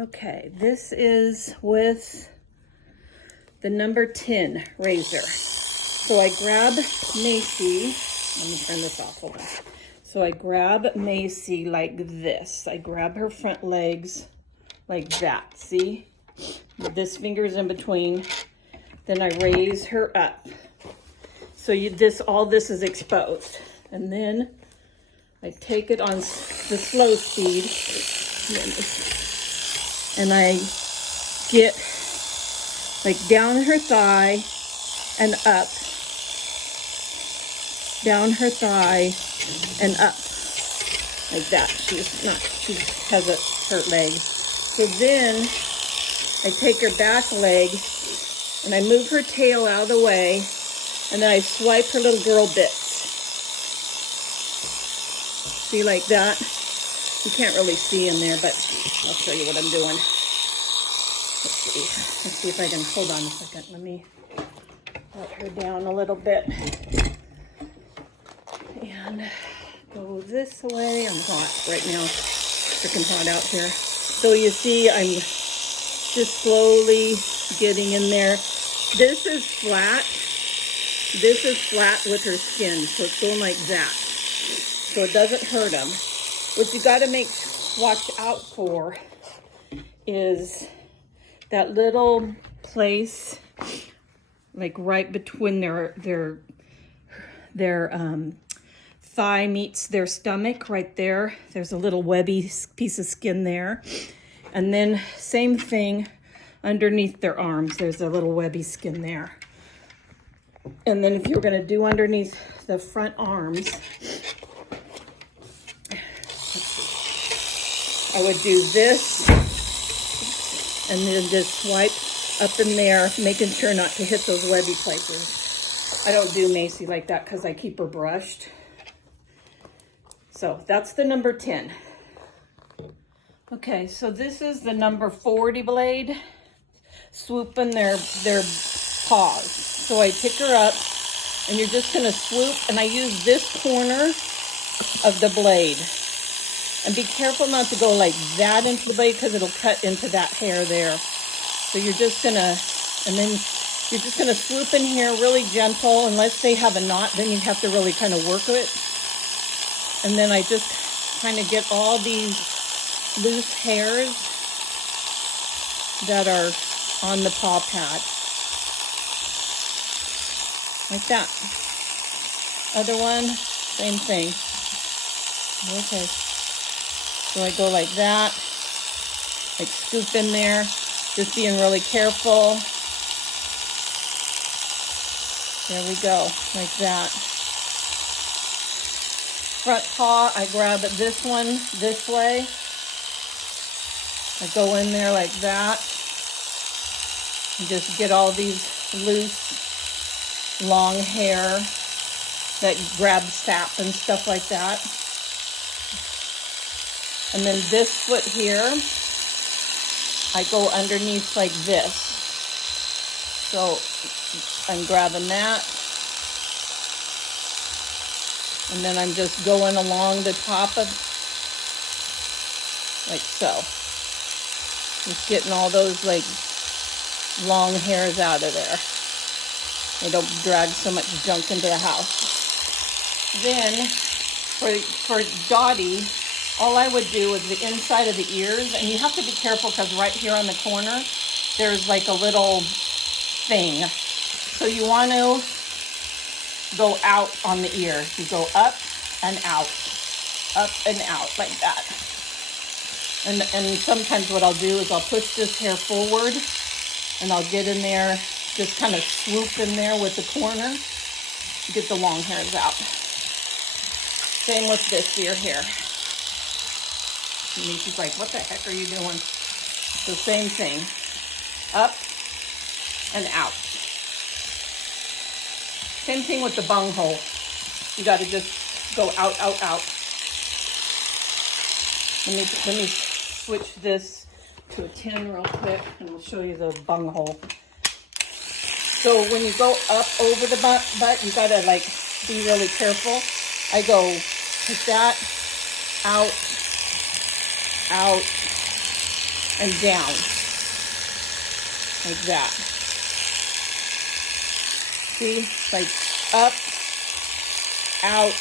Okay, this is with the number 10 razor. So I grab Macy. Let me turn this off, hold on. So I grab Macy like this. I grab her front legs like that, see? With this finger's in between. Then I raise her up. So all this is exposed. And then I take it on the slow speed. And I get like down her thigh and up. Down her thigh and up. Like that. She has a hurt leg. So then I take her back leg and I move her tail out of the way. And then I swipe her little girl bits. See, like that? You can't really see in there, but I'll show you what I'm doing. Let's see if I can, hold on a second. Let me let her down a little bit. And go this way. I'm hot right now. Freaking hot out here. So you see, I'm just slowly getting in there. This is flat. This is flat with her skin, so it's going like that. So it doesn't hurt them. What you got to watch out for is that little place, like right between their thigh meets their stomach, right there. There's a little webby piece of skin there. And then same thing underneath their arms. There's a little webby skin there. And then if you're going to do underneath the front arms, I would do this and then just swipe up in there, making sure not to hit those webby places. I don't do Macy like that because I keep her brushed. So that's the number 10. Okay, so this is the number 40 blade, swooping their paws. So I pick her up and you're just gonna swoop, and I use this corner of the blade. And be careful not to go like that into the blade because it'll cut into that hair there. So you're just gonna, and then you're just gonna swoop in here really gentle. Unless they have a knot, then you have to really kind of work it. And then I just kind of get all these loose hairs that are on the paw pad. Like that. Other one, same thing. Okay. So I go like that, like scoop in there, just being really careful. There we go, like that. Front paw, I grab this one this way. I go in there like that. And just get all these loose, long hair that grab sap and stuff like that. And then this foot here, I go underneath like this. So I'm grabbing that. And then I'm just going along the top of, like so. Just getting all those like long hairs out of there. They don't drag so much junk into the house. Then for Dottie, all I would do is the inside of the ears, and you have to be careful because right here on the corner, there's like a little thing. So you want to go out on the ear. You go up and out like that. And sometimes what I'll do is I'll push this hair forward and I'll get in there, just kind of swoop in there with the corner to get the long hairs out. Same with this ear here. And she's like, what the heck are you doing? So same thing. Up and out. Same thing with the bunghole. You got to just go out. Let me switch this to a 10 real quick and we'll show you the bunghole. So when you go up over the butt, you got to like be really careful. I go like that, out, and down, like that. See, like up, out.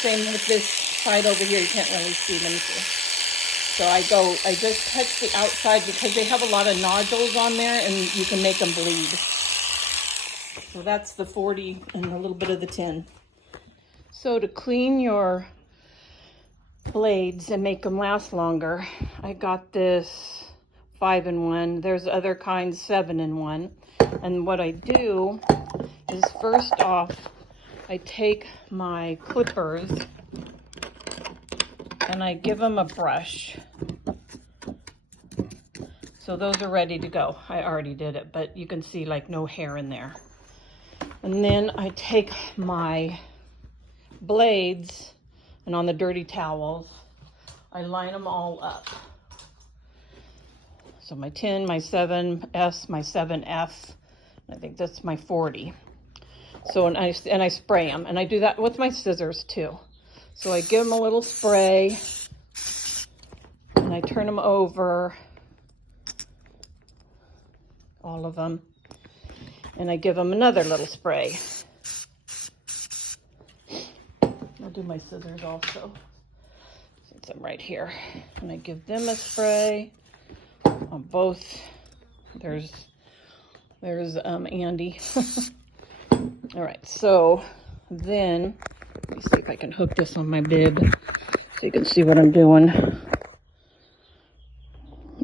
Same with this side over here. You can't really see. Let me see. So I just touch the outside because they have a lot of nodules on there and you can make them bleed. So that's the 40 and a little bit of the 10. So to clean your blades and make them last longer, I got this 5-in-1. There's other kinds, 7-in-1. And what I do is, first off, I take my clippers and I give them a brush. So those are ready to go. I already did it, but you can see like no hair in there. And then I take my blades, and on the dirty towels, I line them all up. So my 10, my 7S, my 7F, I think that's my 40. So, and I spray them, and I do that with my scissors too. So I give them a little spray, and I turn them over, all of them, and I give them another little spray. I'll do my scissors also, since I'm right here. And I give them a spray on both. There's Andy. All right, so then, let me see if I can hook this on my bib so you can see what I'm doing.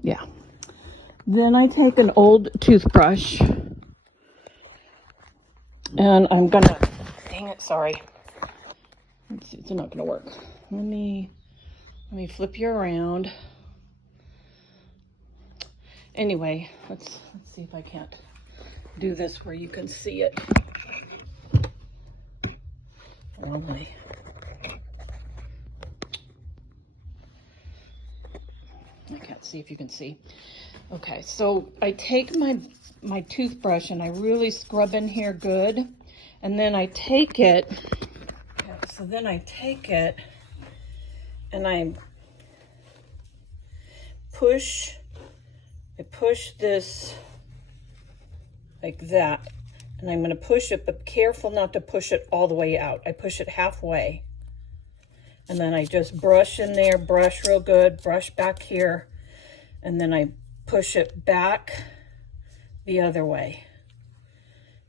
Yeah. Then I take an old toothbrush, and I'm gonna, dang it, sorry. Let's see, it's not gonna work. Let me flip you around. Anyway, let's see if I can't do this where you can see it. Wrong way. I can't see if you can see. Okay, so I take my toothbrush and I really scrub in here good, and then I take it. So then I take it and I push this like that, and I'm going to push it, but careful not to push it all the way out. I push it halfway, and then I just brush in there, brush real good, brush back here, and then I push it back the other way.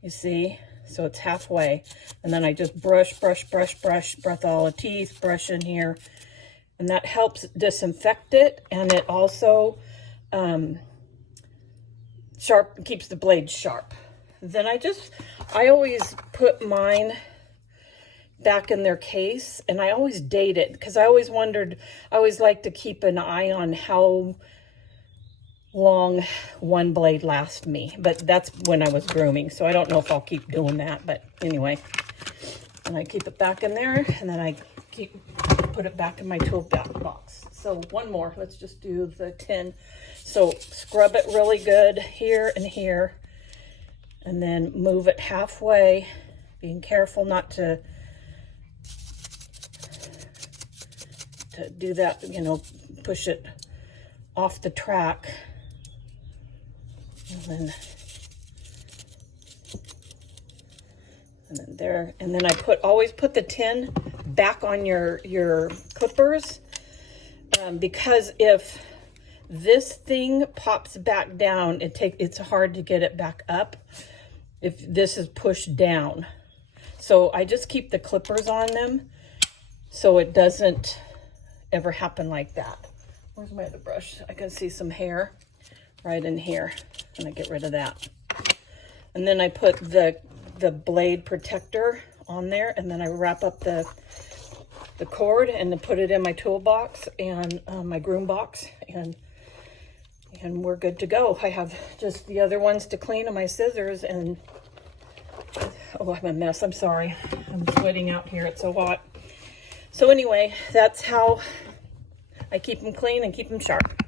You see? So it's halfway, and then I just brush all the teeth, brush in here, and that helps disinfect it, and it also keeps the blade sharp. Then I always put mine back in their case, and I always date it, because I always like to keep an eye on how long one blade lasts me, but that's when I was grooming, so I don't know if I'll keep doing that, but anyway. And I keep it back in there, and then I put it back in my tool box. So one more, let's just do the 10. So scrub it really good here and here, and then move it halfway, being careful not to do that, you know, push it off the track. And then there, and then I always put the 10 back on your clippers, because if this thing pops back down, it's hard to get it back up if this is pushed down. So I just keep the clippers on them so it doesn't ever happen like that. Where's my other brush? I can see some hair right in here, and I get rid of that. And then I put the blade protector on there, and then I wrap up the cord and then put it in my toolbox and my groom box, and we're good to go. I have just the other ones to clean and my scissors, and oh, I'm a mess. I'm sorry. I'm sweating out here. It's so hot. So anyway, that's how I keep them clean and keep them sharp.